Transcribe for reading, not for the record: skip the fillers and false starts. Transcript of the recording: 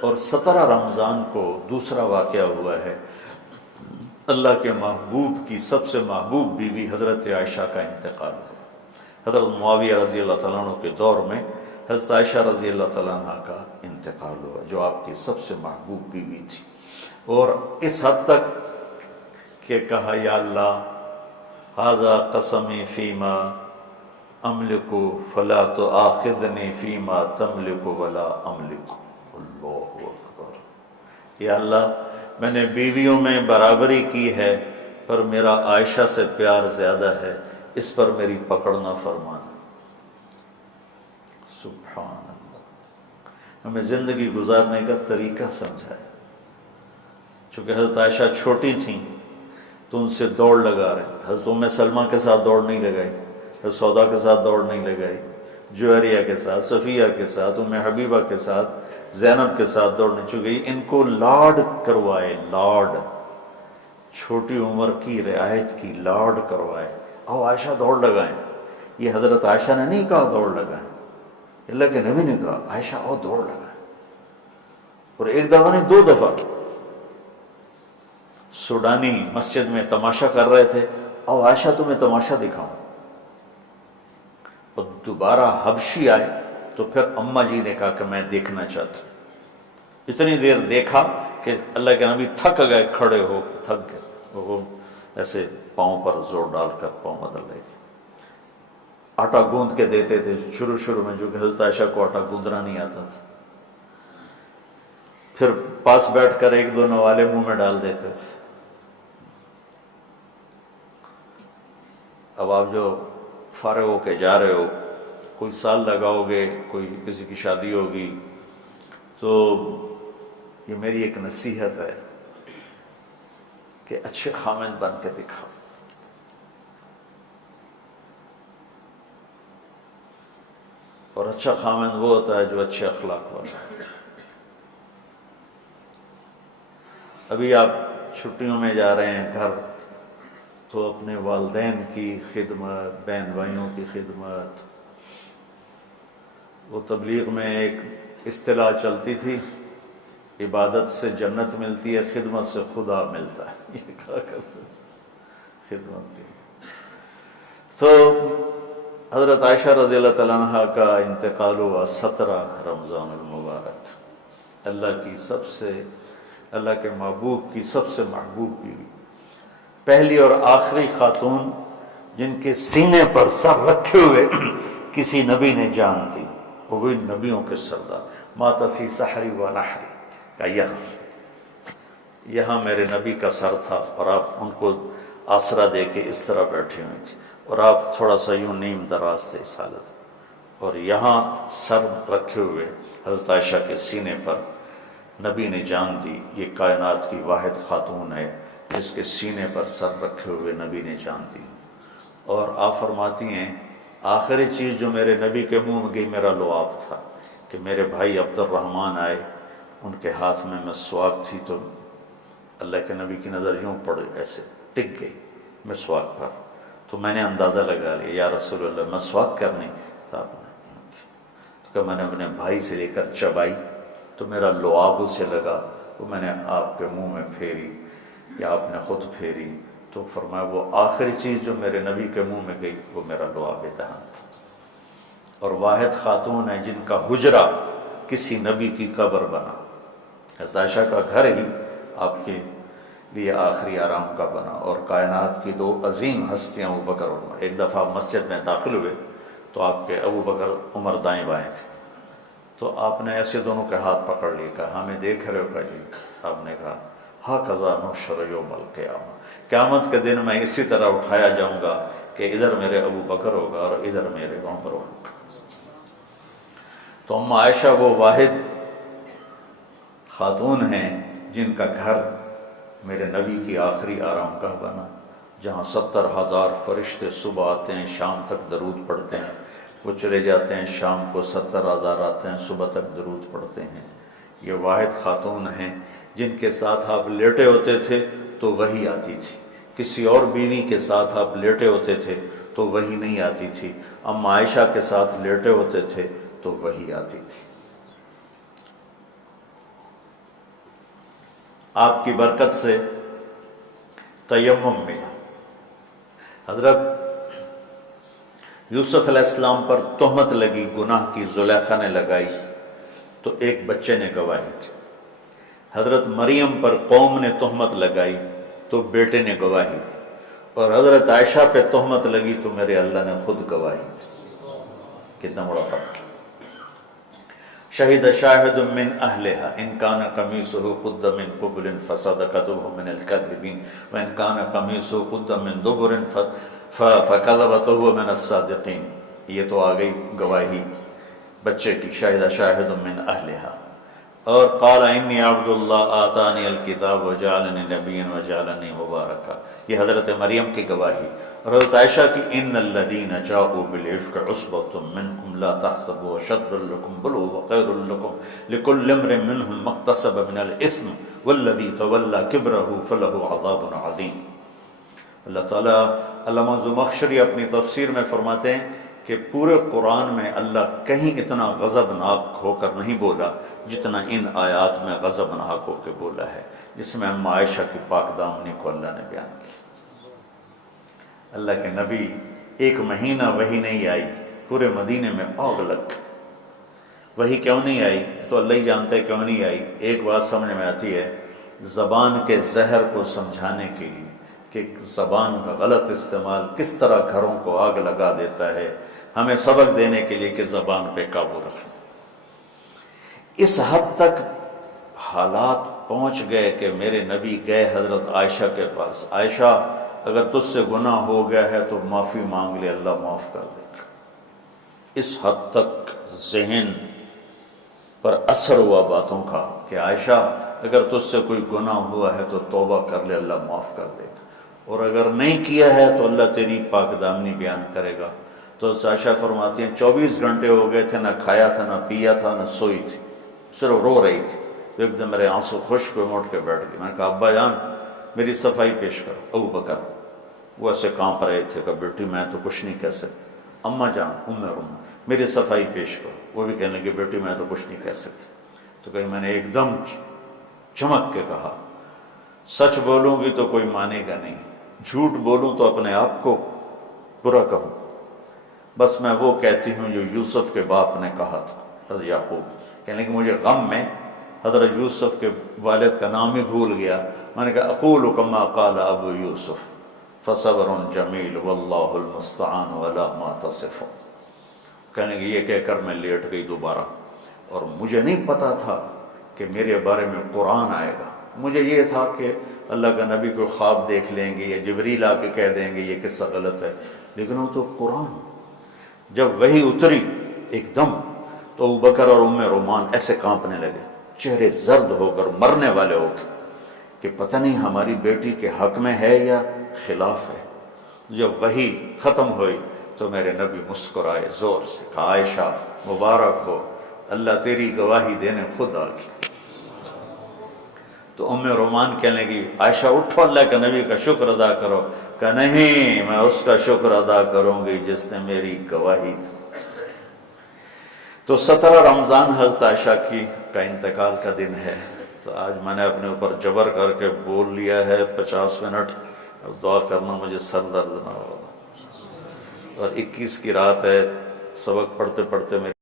اور 17 رمضان کو دوسرا واقعہ ہوا ہے، اللہ کے محبوب کی سب سے محبوب بیوی حضرت عائشہ کا انتقال ہوا۔ حضرت معاویہ رضی اللہ تعالیٰ عنہ کے دور میں حضرت عائشہ رضی اللہ تعالیٰ عنہ کا انتقال ہوا، جو آپ کی سب سے محبوب بیوی تھی، اور اس حد تک کہ کہا یا اللہ ھذا قسمی فیما املک فلا تؤاخذنی فیما تملک ولا املک۔ اللہ اکبر، یا اللہ میں نے بیویوں میں برابری کی ہے، پر میرا عائشہ سے پیار زیادہ ہے، اس پر میری پکڑ نہ فرمانا۔ سبحان اللہ، ہمیں زندگی گزارنے کا طریقہ سمجھائے۔ چونکہ حضرت عائشہ چھوٹی تھیں تو ان سے دوڑ لگا رہے ہیں۔ حضرت ام سلمہ کے ساتھ دوڑ نہیں لگائی، حضرت سودا کے ساتھ دوڑ نہیں لگائی، جویریہ کے ساتھ، صفیہ کے ساتھ، ام حبیبہ کے ساتھ، زینب کے ساتھ دوڑ نہیں، چونکہ ان کو لاڈ کروائے، لاڈ، چھوٹی عمر کی رعایت کی، لاڈ کروائے۔ آؤ عائشہ دوڑ لگائیں، یہ حضرت عائشہ نے نہیں کہا دوڑ لگائیں، اللہ کے نبی نے کہا عائشہ آؤ دوڑ لگائیں۔ اور ایک دفعہ نہیں، 2 دفعہ سوڈانی مسجد میں تماشا کر رہے تھے، آؤ عائشہ تمہیں تماشا دکھاؤں۔ اور دوبارہ حبشی آئے تو پھر اماں جی نے کہا کہ میں دیکھنا چاہتا ہوں۔ اتنی دیر دیکھا کہ اللہ کے نبی تھک گئے، کھڑے ہو تھک گئے، وہ ایسے پاؤں پر زور ڈال کر پاؤں بدل رہے تھے۔ آٹا گوندھ کے دیتے تھے شروع میں، جو کہ حضرت عائشہ کو آٹا گوندھنا نہیں آتا تھا، پھر پاس بیٹھ کر 1-2 نوالے منہ میں ڈال دیتے تھے۔ اب آپ جو فارغ ہو کے جا رہے ہو، کوئی سال لگاؤ گے، کوئی کسی کی شادی ہوگی، تو یہ میری ایک نصیحت ہے کہ اچھے خامند بن کے دکھاؤ۔ اور اچھا خامند وہ ہوتا ہے جو اچھے اخلاق والا ہے۔ ابھی آپ چھٹیوں میں جا رہے ہیں گھر، تو اپنے والدین کی خدمت، بہن بھائیوں کی خدمت۔ وہ تبلیغ میں ایک اصطلاح چلتی تھی، عبادت سے جنت ملتی ہے، خدمت سے خدا ملتا ہے، یہ کہا کرتے تھے خدمت کی۔ تو حضرت عائشہ رضی اللہ تعالیٰ عنہ کا انتقال ہوا 17 رمضان المبارک، اللہ کے محبوب کی سب سے محبوب بیوی، پہلی اور آخری خاتون جن کے سینے پر سر رکھے ہوئے کسی نبی نے جان دی، وہ بھی نبیوں کے سردار۔ مات فی سحری و نحری، کا یہاں میرے نبی کا سر تھا، اور آپ ان کو آسرا دے کے اس طرح بیٹھے ہوئے تھے، اور آپ تھوڑا سا یوں نیم دراز تھے اس حالت، اور یہاں سر رکھے ہوئے حضرت عائشہ کے سینے پر نبی نے جان دی، یہ کائنات کی واحد خاتون ہے جس کے سینے پر سر رکھے ہوئے نبی نے جان دی۔ اور آپ فرماتی ہیں آخری چیز جو میرے نبی کے منہ میں گئی میرا لعاب تھا، کہ میرے بھائی عبد الرحمن آئے، ان کے ہاتھ میں مسواک تھی، تو اللہ کے نبی کی نظر یوں پڑ ایسے ٹک گئی مسواک پر، تو میں نے اندازہ لگا لیا یا رسول اللہ مسواک کرنی، تو آپ نے تو کہ میں نے اپنے بھائی سے لے کر چبائی تو میرا لعاب اسے لگا، وہ میں نے آپ کے منہ میں پھیری یا آپ نے خود پھیری، تو فرمایا وہ آخری چیز جو میرے نبی کے منہ میں گئی وہ میرا لعاب دہن تھا۔ اور واحد خاتون ہے جن کا حجرہ کسی نبی کی قبر بنا، حضرت عائشہ کا گھر ہی آپ کے لیے آخری آرام کا بنا۔ اور کائنات کی 2 عظیم ہستیاں ابوبکر اور عمر، ایک دفعہ مسجد میں داخل ہوئے تو آپ کے ابوبکر عمر دائیں بائیں تھے، تو آپ نے ایسے دونوں کے ہاتھ پکڑ لیے، کہا ہمیں دیکھ رہے ہو؟ کہا جی۔ آپ نے کہا ھذا نحشر یوم القیامہ، قیامت کے دن میں اسی طرح اٹھایا جاؤں گا کہ ادھر میرے ابو بکر ہوگا اور ادھر میرے عمر ہوگا۔ تو ام عائشہ وہ واحد خاتون ہیں جن کا گھر میرے نبی کی آخری آرام گاہ بنا، جہاں 70,000 فرشتے صبح آتے ہیں، شام تک درود پڑھتے ہیں، وہ چلے جاتے ہیں، شام کو 70,000 آتے ہیں، صبح تک درود پڑھتے ہیں۔ یہ واحد خاتون ہیں جن کے ساتھ آپ لیٹے ہوتے تھے تو وحی آتی تھی، کسی اور بیوی کے ساتھ آپ لیٹے ہوتے تھے تو وحی نہیں آتی تھی، ام عائشہ کے ساتھ لیٹے ہوتے تھے تو وحی آتی تھی۔ آپ کی برکت سے تیمم ملا۔ حضرت یوسف علیہ السلام پر تہمت لگی، گناہ کی، زلیخا نے لگائی تو ایک بچے نے گواہی دی۔ حضرت مریم پر قوم نے تہمت لگائی تو بیٹے نے گواہی دی، اور حضرت عائشہ پہ تہمت لگی تو میرے اللہ نے خود گواہی دی۔ کتنا بڑا فرق ہے۔ شہد شاہد من اہلہا ان کان قمیصہ قد من قبل فصدقت وهو من الکاذبین وان کان قمیصہ قد من دبر فکذبت وهو من الصادقین۔ یہ تو آ گئی گواہی بچے کی، شہد شاہد من اہلہا۔ اور قال انی عبد اللہ آتانی الکتاب وجعلنی نبیا وجعلنی مبارکا، یہ حضرت مریم کی گواہی۔ اور حضرت عائشہ کی ان الذین جاءوا بالعفک عصبۃ منکم لا تحسبوا شر لکم بل هو خیر لکم لکل امرئ منهم ما اکتسب من الاثم والذی تولى کبرہ فلہ عذاب عظیم۔ اللہ تعالیٰ علامہ زمخشری اپنی تفسیر میں فرماتے ہیں کہ پورے قرآن میں اللہ کہیں اتنا غضبناک ہو کر نہیں بولا جتنا ان آیات میں غضبناک ہو کے بولا ہے، جس میں ام عائشہ کی پاک دامنی کو اللہ نے بیان کیا۔ اللہ کے نبی ایک مہینہ وحی نہیں آئی، پورے مدینے میں آگ لگ، وحی کیوں نہیں آئی تو اللہ ہی جانتا ہے کیوں نہیں آئی۔ ایک بات سمجھ میں آتی ہے، زبان کے زہر کو سمجھانے کے لیے کہ زبان کا غلط استعمال کس طرح گھروں کو آگ لگا دیتا ہے، ہمیں سبق دینے کے لیے کہ زبان پہ قابو رکھیں۔ اس حد تک حالات پہنچ گئے کہ میرے نبی گئے حضرت عائشہ کے پاس، عائشہ اگر تجھ سے گناہ ہو گیا ہے تو معافی مانگ لے، اللہ معاف کر دے گا۔ اس حد تک ذہن پر اثر ہوا باتوں کا کہ عائشہ اگر تجھ سے کوئی گناہ ہوا ہے تو توبہ کر لے، اللہ معاف کر دے گا، اور اگر نہیں کیا ہے تو اللہ تیری پاک دامنی بیان کرے گا۔ تو عائشہ فرماتی ہیں 24 گھنٹے ہو گئے تھے، نہ کھایا تھا، نہ پیا تھا، نہ سوئی تھی، صرف رو رہی تھی۔ تو ایک دم میرے آنسو خشک ہوئے، اٹھ کے بیٹھ گئی۔ میں نے کہا ابا جان میری صفائی پیش کرو۔ ابو بکر وہ ایسے کانپ رہے تھے کہ بیٹی میں تو کچھ نہیں کہہ سکتی۔ اماں جان ام رومہ میری صفائی پیش کرو۔ وہ بھی کہنے لگے بیٹی میں تو کچھ نہیں کہہ سکتی۔ تو کہیں میں نے ایک دم چمک کے کہا سچ بولوں گی تو کوئی مانے گا نہیں، جھوٹ بولوں تو اپنے آپ کو برا کہوں، بس میں وہ کہتی ہوں جو یوسف کے باپ نے کہا تھا، حضرت یعقوب۔ کہنے کہ مجھے غم میں حضرت یوسف کے والد کا نام ہی بھول گیا۔ میں نے کہا اقول کما قال ابو یوسف فصبر جمیل واللہ المستعان علی ما تصفون۔ کہنے کہ یہ کہہ کر میں لیٹ گئی دوبارہ، اور مجھے نہیں پتا تھا کہ میرے بارے میں قرآن آئے گا۔ مجھے یہ تھا کہ اللہ کا نبی کو خواب دیکھ لیں گے یا جبریل آ کے کہہ دیں گے یہ قصہ غلط ہے، لیکن وہ تو قرآن۔ جب وہی اتری ایک دم تو ابوبکر اور ام رومان ایسے کانپنے لگے، چہرے زرد ہو کر، مرنے والے ہو کے، کہ پتہ نہیں ہماری بیٹی کے حق میں ہے یا خلاف ہے۔ جب وہی ختم ہوئی تو میرے نبی مسکرائے زور سے، کہا عائشہ مبارک ہو، اللہ تیری گواہی دینے خود آ گئی۔ تو ام رومان کہنے لگی عائشہ اٹھو، اللہ کے نبی کا شکر ادا کرو۔ کہ نہیں، میں اس کا شکر ادا کروں گی جس نے میری گواہی دی۔ تو 17 رمضان حضرت عائشہ کی کا انتقال کا دن ہے۔ تو آج میں نے اپنے اوپر جبر کر کے بول لیا ہے 50 منٹ، اب دعا کرنا مجھے سر درد نہ ہو۔ اور 21 کی رات ہے، سبق پڑھتے پڑھتے میری